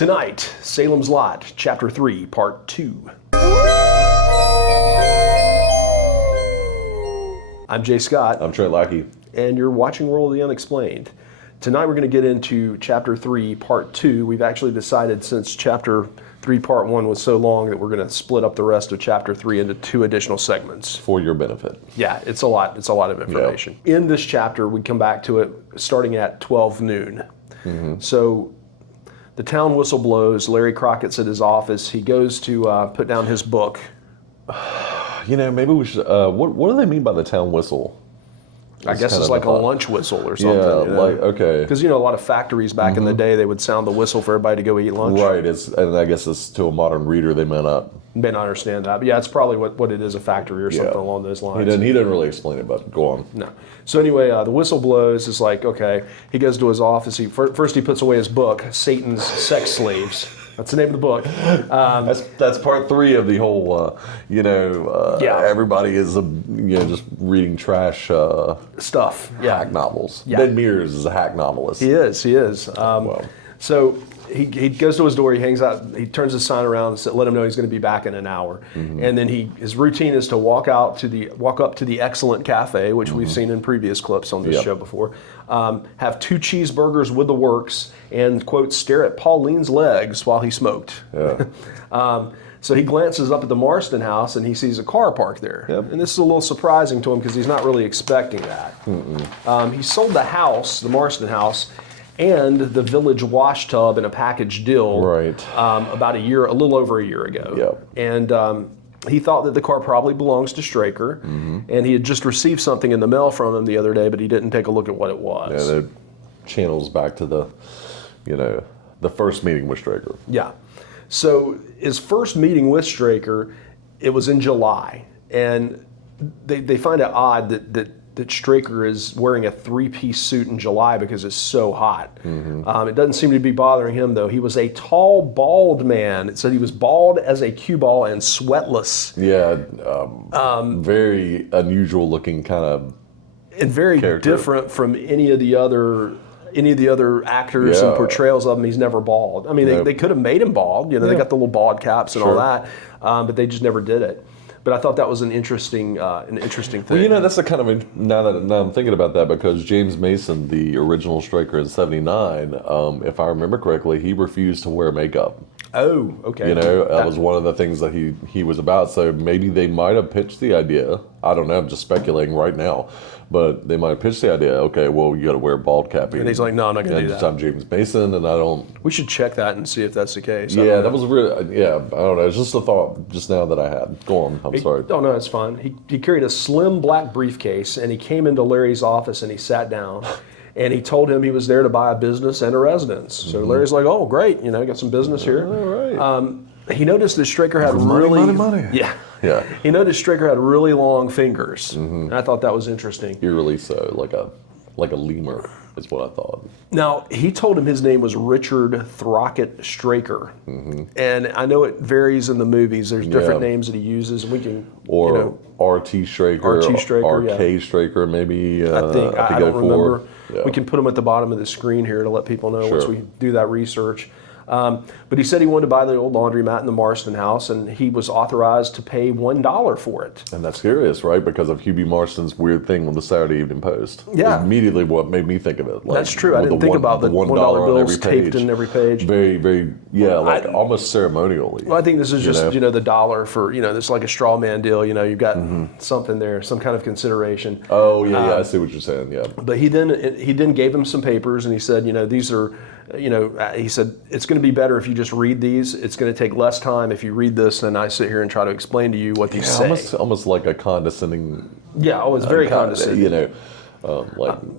Tonight, Salem's Lot, Chapter 3, Part 2. I'm Jay Scott. I'm Trent Lackey. And you're watching World of the Unexplained. Tonight we're going to get into Chapter 3, Part 2. We've actually decided, since Chapter 3, Part 1 was so long, that we're going to split up the rest of Chapter 3 into 2 additional segments. For your benefit. Yeah, it's a lot of information. Yep. In this chapter, we come back to it starting at 12 noon. Mm-hmm. So the town whistle blows. Larry Crockett's at his office. He goes to put down his book. You know, maybe we should, what do they mean by the town whistle? I guess it's like a lunch whistle or something. Yeah, you know? Like, okay. Because, a lot of factories back in the day, they would sound the whistle for everybody to go eat lunch. Right, and I guess it's to a modern reader, they may not understand that. But yeah, it's probably what it is, a factory or something along those lines. He didn't really explain it, but go on. No. So anyway, the whistle blows. It's like, okay, he goes to his office. First he puts away his book, Satan's Sex Slaves. That's the name of the book. That's part 3 of the whole, everybody is, just reading trash stuff. Hack novels. Yeah. Ben Mears is a hack novelist. He is. So he goes to his door, he hangs out, he turns his sign around and let him know he's going to be back in an hour. Mm-hmm. And then his routine is to walk up to the Excellent Cafe, which we've seen in previous clips on this show before, have 2 cheeseburgers with the works, and, quote, stare at Pauline's legs while he smoked. Yeah. So he glances up at the Marston house and he sees a car parked there. Yep. And this is a little surprising to him because he's not really expecting that. He sold the house, the Marston house, and the village wash tub in a package deal about a little over a year ago. Yep. And he thought that the car probably belongs to Straker, and he had just received something in the mail from him the other day, but he didn't take a look at what it was. Yeah, that channels back to the first meeting with Straker. Yeah. So his first meeting with Straker, it was in July, and they find it odd that Straker is wearing a 3-piece suit in July because it's so hot. It doesn't seem to be bothering him, though. He was a tall, bald man. It said he was bald as a cue ball and sweatless. Yeah, very unusual looking kind of and very character. Different from any of the other actors and portrayals of him. He's never bald. I mean, they could have made him bald. They got the little bald caps and all that, but they just never did it. But I thought that was an interesting thing. Well, that's the kind of, now I'm thinking about that, because James Mason, the original Straker in '79, if I remember correctly, he refused to wear makeup. Oh, okay. That was one of the things that he was about. So maybe they might have pitched the idea. I don't know. I'm just speculating right now. But they might have pitched the idea, okay, well, you got to wear a bald cap. And he's like, no, I'm not going to do that. I'm James Mason, and I don't... We should check that and see if that's the case. Yeah, that was really... Yeah, I don't know. It's just a thought just now that I had. Go on. I'm sorry. Oh, no, it's fine. He carried a slim black briefcase, and he came into Larry's office, and he sat down. And he told him he was there to buy a business and a residence. So Larry's like, oh, great. Got some business here. All right. He noticed that Straker had money. Yeah. He noticed Straker had really long fingers. And I thought that was interesting. Eerily so, like a lemur is what I thought. Now, he told him his name was Richard Throckett Straker. And I know it varies in the movies. There's different names that he uses. We can, R.T. Straker, R.K. Straker, maybe. I think I don't remember. Yeah. We can put them at the bottom of the screen here to let people know once we do that research. But he said he wanted to buy the old laundromat in the Marston house, and he was authorized to pay $1 for it. And that's curious, right? Because of Hubie Marston's weird thing with the Saturday Evening Post. Yeah. It's immediately what made me think of it. That's true. I didn't think about the $1 bills taped in every page. Very, very, almost ceremonially. Well, I think this is just, the dollar for, this is like a straw man deal. You've got something there, some kind of consideration. Oh, yeah, I see what you're saying, yeah. But he then gave him some papers, and he said, these are... he said, it's going to be better if you just read these. It's going to take less time if you read this than I sit here and try to explain to you what these say. Almost like a condescending... Yeah, it's very condescending.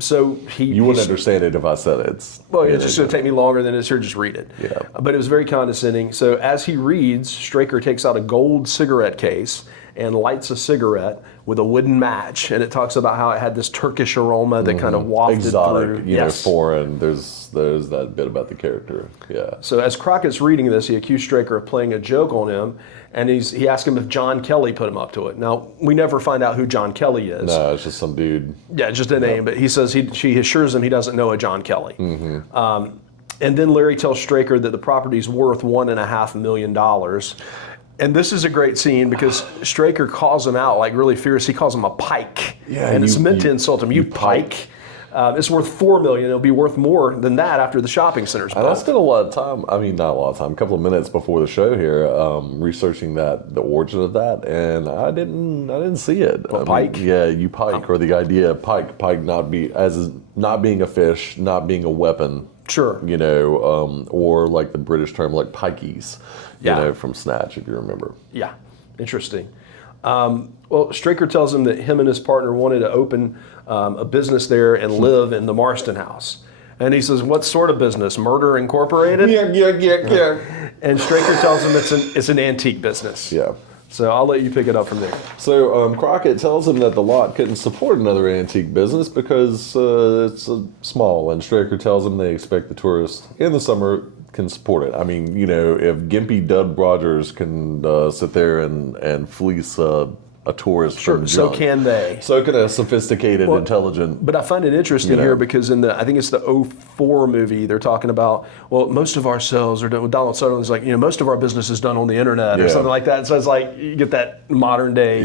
So you wouldn't understand it if I said it. It's just going to take me longer than it's here. Just read it. Yeah. But it was very condescending. So as he reads, Straker takes out a gold cigarette case and lights a cigarette with a wooden match, and it talks about how it had this Turkish aroma that kind of wafted exotic, through. Foreign. There's that bit about the character. Yeah. So as Crockett's reading this, he accused Straker of playing a joke on him, and he asked him if John Kelly put him up to it. Now, we never find out who John Kelly is. No, it's just some dude. Yeah, just a name, but he says she assures him he doesn't know a John Kelly. And then Larry tells Straker that the property's worth $1.5 million. And this is a great scene because Straker calls him out like really fierce. He calls him a pike. Yeah, and it's meant to insult him. You pike. It's worth $4 million. It'll be worth more than that after the shopping center's built. And I spent a lot of time, not a lot of time, a couple of minutes before the show here, researching the origin of that, and I didn't see it. Pike? You pike, or the idea of pike not being a fish, not being a weapon. Sure. Or like the British term, like pikeys, from Snatch, if you remember. Yeah, interesting. Well, Straker tells him that him and his partner wanted to open a business there and live in the Marston house. And he says, what sort of business? Murder Incorporated? Yeah. And Straker tells him it's an antique business. Yeah. So I'll let you pick it up from there. So Crockett tells him that the lot couldn't support another antique business because it's small. And Straker tells him they expect the tourists in the summer can support it. I mean, if Gimpy Dud Rogers can sit there and fleece a tourist from junk, so can they. So can a sophisticated, intelligent. But I find it interesting here because in I think it's the '04 movie, they're talking about, most of our sales are done with Donald Sutherland's like, most of our business is done on the internet or something like that. So it's like you get that modern day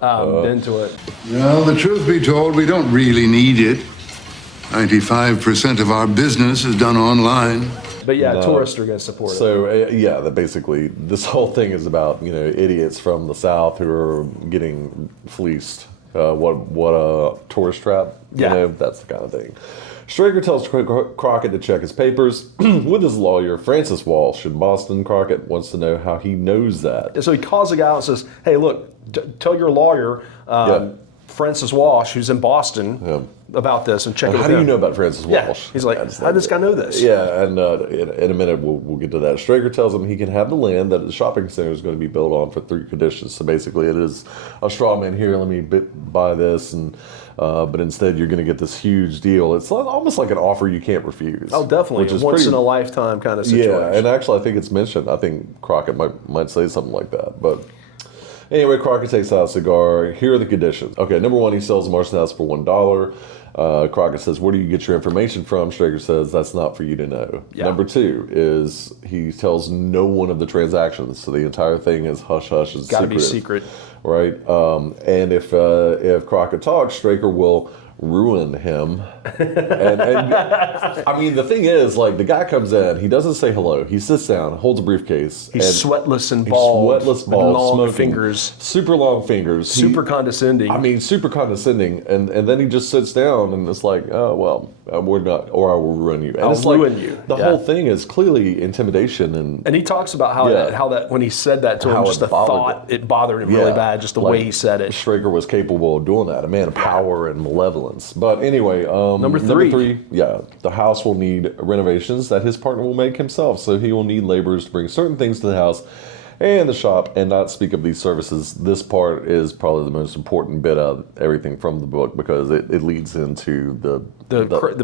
bend to it. Well, the truth be told, we don't really need it. 95% of our business is done online. But tourists are going to support it. So that basically this whole thing is about idiots from the South who are getting fleeced. What a tourist trap. That's the kind of thing. Straker tells Crockett to check his papers with his lawyer, Francis Walsh, in Boston. Crockett wants to know how he knows that. So he calls the guy out and says, "Hey, look, tell your lawyer." Francis Walsh, who's in Boston, about this and check it with him. How do you know about Francis Walsh? Yeah. He's like, how does this guy know this? Yeah, and in a minute we'll get to that. Straker tells him he can have the land that the shopping center is going to be built on for 3 conditions. So basically it is a straw man here, let me buy this, and but instead you're going to get this huge deal. It's almost like an offer you can't refuse. Oh, definitely. Which is once in a lifetime kind of situation. Yeah, and actually I think it's mentioned. I think Crockett might say something like that, but... Anyway, Crockett takes out a cigar. Here are the conditions. Okay, number 1, he sells the Marston house for $1. Crockett says, where do you get your information from? Straker says, that's not for you to know. Yeah. Number 2 is he tells no one of the transactions. So the entire thing is hush-hush. It's got to be secret. Right? And if Crockett talks, Straker will ruin him. and I mean, the thing is, like, the guy comes in, he doesn't say hello. He sits down, holds a briefcase. He's sweatless and bald. Long smoking, fingers. Super long fingers. Super condescending. I mean, super condescending. And then he just sits down and it's like, oh, well, we're not, or I will ruin you. And I'll it's ruin you. The whole thing is clearly intimidation. And he talks about how that when he said that to him, just the thought, it bothered him really bad, just the way he said it. Straker was capable of doing that, a man of power and malevolence. But anyway, number three, the house will need renovations that his partner will make himself. So he will need laborers to bring certain things to the house and the shop and not speak of these services. This part is probably the most important bit of everything from the book because it leads into the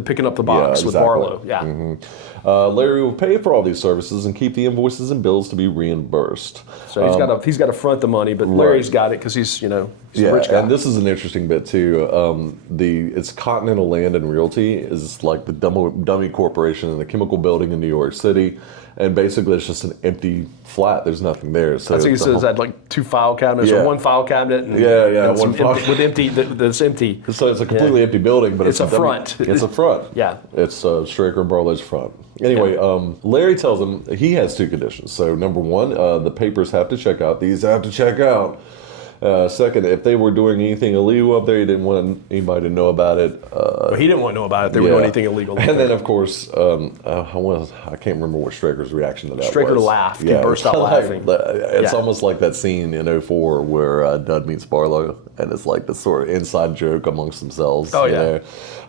picking up the box with Barlow. Yeah. Mm-hmm. Larry will pay for all these services and keep the invoices and bills to be reimbursed. So he's got to front the money, but Larry's got it because he's a rich guy. And this is an interesting bit too. It's Continental Land and Realty is like the dummy corporation in the chemical building in New York City. And basically, it's just an empty flat. There's nothing there. So I think he says had like 2 file cabinets or 1 file cabinet. And, and one with empty. That's empty. So it's a completely empty building, but it's a front. It's a front. Yeah. It's Straker and Barlow's front. Anyway, Larry tells him he has 2 conditions. So number 1, the papers have to check out. These have to check out. Second, if they were doing anything illegal up there, he didn't want anybody to know about it. He didn't want to know about it. They were doing anything illegal. And then, of course, I can't remember what Straker's reaction to that Straker was. Laughed. He burst out laughing. It's almost like that scene in '04 where Dud meets Barlow, and it's like this sort of inside joke amongst themselves. Oh, you know?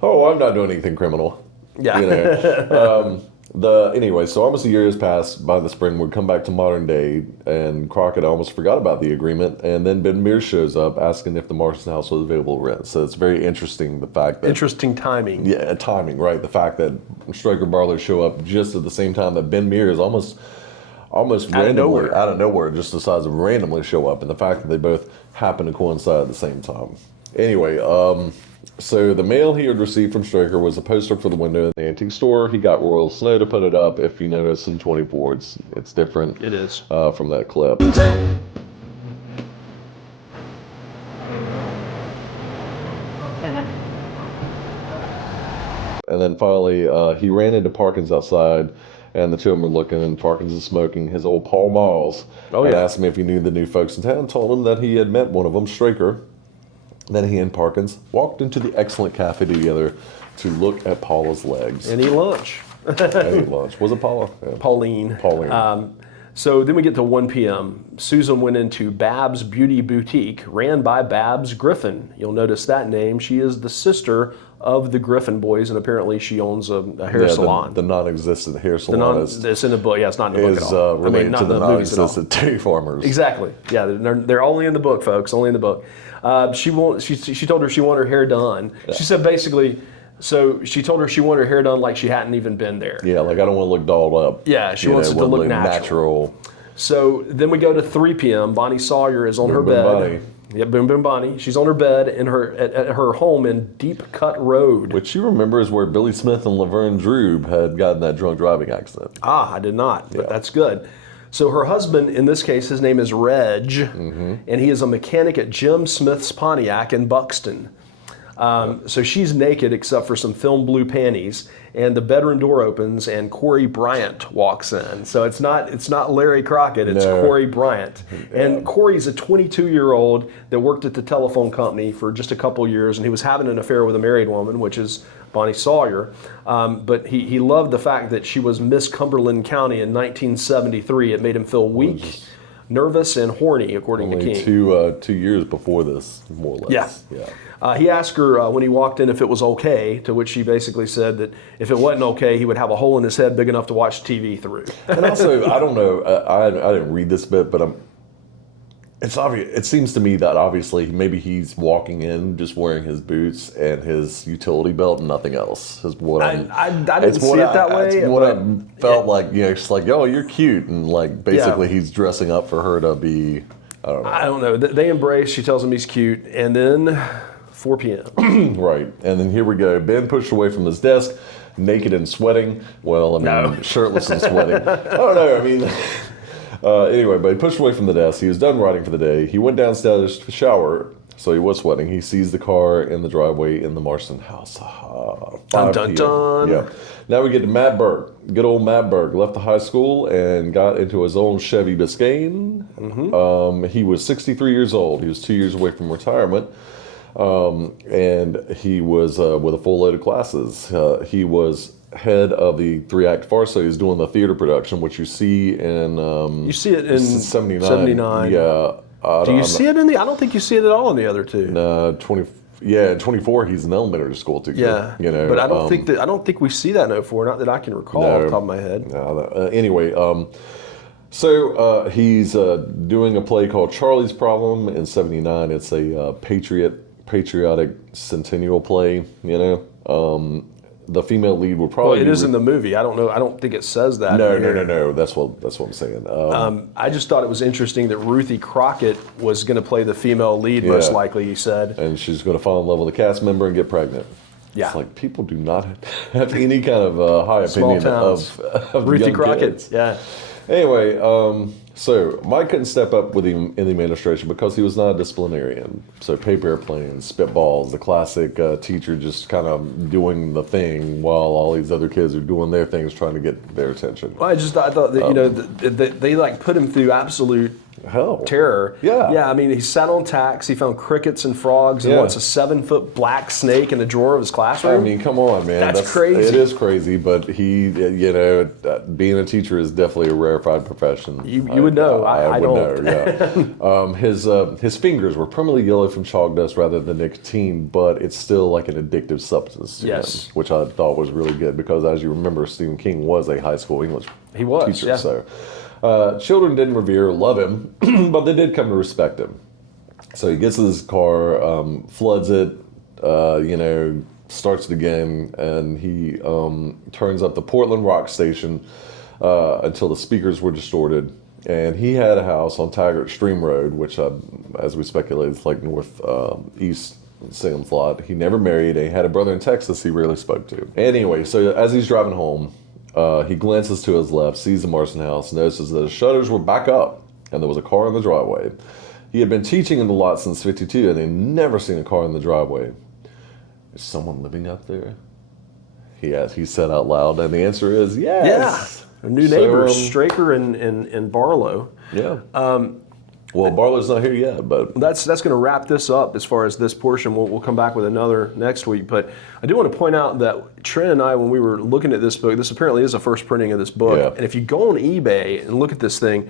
Oh, I'm not doing anything criminal. Yeah. You know? Anyway, so almost a year has passed. By the spring, we'd come back to modern day, and Crockett almost forgot about the agreement. And then Ben Mears shows up asking if the Marston house was available to rent. So it's very interesting, the fact that... Interesting timing. Yeah, timing, right. The fact that Straker and Barlow show up just at the same time that Ben Mears almost randomly, out of nowhere, just decides to randomly show up. And the fact that they both happen to coincide at the same time. Anyway, so the mail he had received from Straker was a poster for the window in the antique store. He got Royal Snow to put it up. If you notice in 24, it's different. It is. From that clip. And then finally, he ran into Parkins outside, and the two of them were looking, and Parkins is smoking his old Pall Malls. And asked him if he knew the new folks in town, told him that he had met one of them, Straker. Then he and Parkins walked into the excellent cafe together to look at Paula's legs. And eat lunch. And eat lunch. Was it Paula? Yeah. Pauline. So then we get to 1 p.m. Susan went into Babs Beauty Boutique, ran by Babs Griffin. You'll notice that name. She is the sister of the Griffin boys, and apparently she owns a hair salon. The non-existent hair salon it's in the book. Yeah, it's not in the book at all. Related to the movies non-existent dairy farmers. Exactly. Yeah, they're only in the book, folks. Only in the book. She told her she wanted her hair done. Yeah. She said basically. So she told her she wanted her hair done like she hadn't even been there. Yeah, like I don't want to look dolled up. Yeah, she wants it to look natural. So then we go to 3 p.m. Bonnie Sawyer is on her bed. Bonnie. Yeah, Boom Boom Bonnie. She's on her bed at her home in Deep Cut Road. Which you remember is where Billy Smith and Laverne Drube had gotten that drunk driving accident. I did not, but that's good. So her husband, in this case, his name is Reg, and he is a mechanic at Jim Smith's Pontiac in Buxton. So she's naked except for some film blue panties, and the bedroom door opens and Corey Bryant walks in. So it's not Larry Crockett, it's Corey Bryant. Yeah. And Corey's a 22-year-old that worked at the telephone company for just a couple years, and he was having an affair with a married woman, which is Bonnie Sawyer. But he loved the fact that she was Miss Cumberland County in 1973. It made him feel weak, nervous, and horny, according to King. 2 years before this, more or less. Yeah. He asked her when he walked in if it was okay, to which she basically said that if it wasn't okay, he would have a hole in his head big enough to watch TV through. And also, I don't know, I didn't read this bit, but it's obvious. It seems to me that obviously maybe he's walking in just wearing his boots and his utility belt and nothing else. Is what I didn't see it that way. It's what I felt like. Just like, oh, you're cute, and like basically he's dressing up for her to be. I don't know. They embrace. She tells him he's cute, and then 4 p.m. Right, and then here we go. Ben pushed away from his desk, naked and sweating. Well, shirtless and sweating. I don't know. Anyway, but he pushed away from the desk. He was done writing for the day. He went downstairs to shower, so he was sweating. He sees the car in the driveway in the Marston house. 5 dun, dun. Yeah. Now we get to Matt Berg. Good old Matt Berg left the high school and got into his own Chevy Biscayne. Mm-hmm. He was 63 years old. He was 2 years away from retirement. And he was with a full load of classes. He was head of the 3-act farce, so he's doing the theater production, which you see in... you see it in 79. Yeah. Do you see it in the... I don't think you see it at all in the other two. No, 24, he's in elementary school too. Yeah. But I don't think we see that in 04, not that I can recall off the top of my head. No, anyway, so he's doing a play called Charlie's Problem in 79. It's a patriotic centennial play, the female lead would probably. Well, it is in the movie. I don't know. I don't think it says that. No. That's what I'm saying. I just thought it was interesting that Ruthie Crockett was going to play the female lead, most likely. He said, and she's going to fall in love with a cast member and get pregnant. Yeah, it's like people do not have any kind of high opinion of Ruthie young Crockett. Kids. Yeah. Anyway, so Mike couldn't step up with him in the administration because he was not a disciplinarian. So paper airplanes, spitballs, the classic teacher just kind of doing the thing while all these other kids are doing their things, trying to get their attention. Well, I thought that they like put him through absolute terror. Yeah. I mean, he sat on tacks. He found crickets and frogs and what's a 7-foot black snake in the drawer of his classroom. I mean, come on, man. That's crazy. It is crazy, but he, being a teacher is definitely a rarefied profession. You would know. I don't. Know, yeah. His fingers were permanently yellow from chalk dust rather than nicotine, but it's still like an addictive substance. Yes. Which I thought was really good because, as you remember, Stephen King was a high school English teacher. Yeah. So. Children didn't revere or love him, but they did come to respect him. So he gets his car, floods it, starts it again, and he turns up the Portland Rock Station until the speakers were distorted. And he had a house on Taggart Stream Road, which, as we speculate, is like northeast Salem's Lot. He never married, and he had a brother in Texas he rarely spoke to. Anyway, so as he's driving home, he glances to his left, sees the Marston house, notices that the shutters were back up, and there was a car in the driveway. He had been teaching in the lot since '52, and he'd never seen a car in the driveway. Is someone living up there? He said out loud, and the answer is yes. Yeah, new neighbors, Straker and Barlow. Yeah. Well, Barlow's not here yet, but that's going to wrap this up as far as this portion. We'll come back with another next week. But I do want to point out that Trent and I, when we were looking at this book, this apparently is a first printing of this book. Yeah. And if you go on eBay and look at this thing,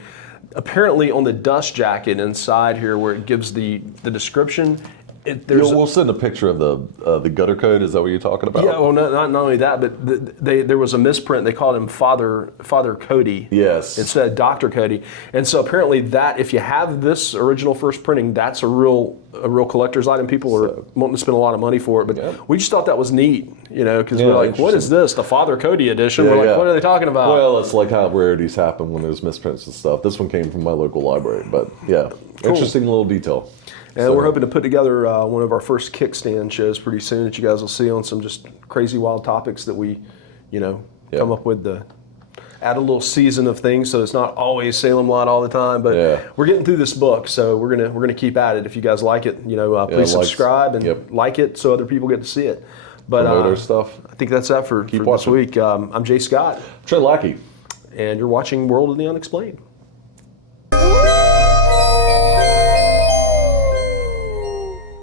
apparently on the dust jacket inside here where it gives the description, we'll send a picture of the gutter code. Is that what you're talking about? Yeah, well, not only that, but there was a misprint. They called him Father Cody. Yes. Instead of Dr. Cody. And so apparently that, if you have this original first printing, that's a real collector's item. People are wanting to spend a lot of money for it. But we just thought that was neat, because we're like, what is this? The Father Cody edition? We're like, what are they talking about? Well, it's like how rarities happen when there's misprints and stuff. This one came from my local library. But yeah, Interesting little detail. And we're hoping to put together one of our first kickstand shows pretty soon that you guys will see on some just crazy wild topics that we, come up with to add a little season of things so it's not always Salem Lot all the time. But we're getting through this book, so we're gonna keep at it. If you guys like it, please subscribe and like it so other people get to see it. But promote our stuff. I think that's that for this week. I'm Jay Scott. Trent Lackey. And you're watching World of the Unexplained.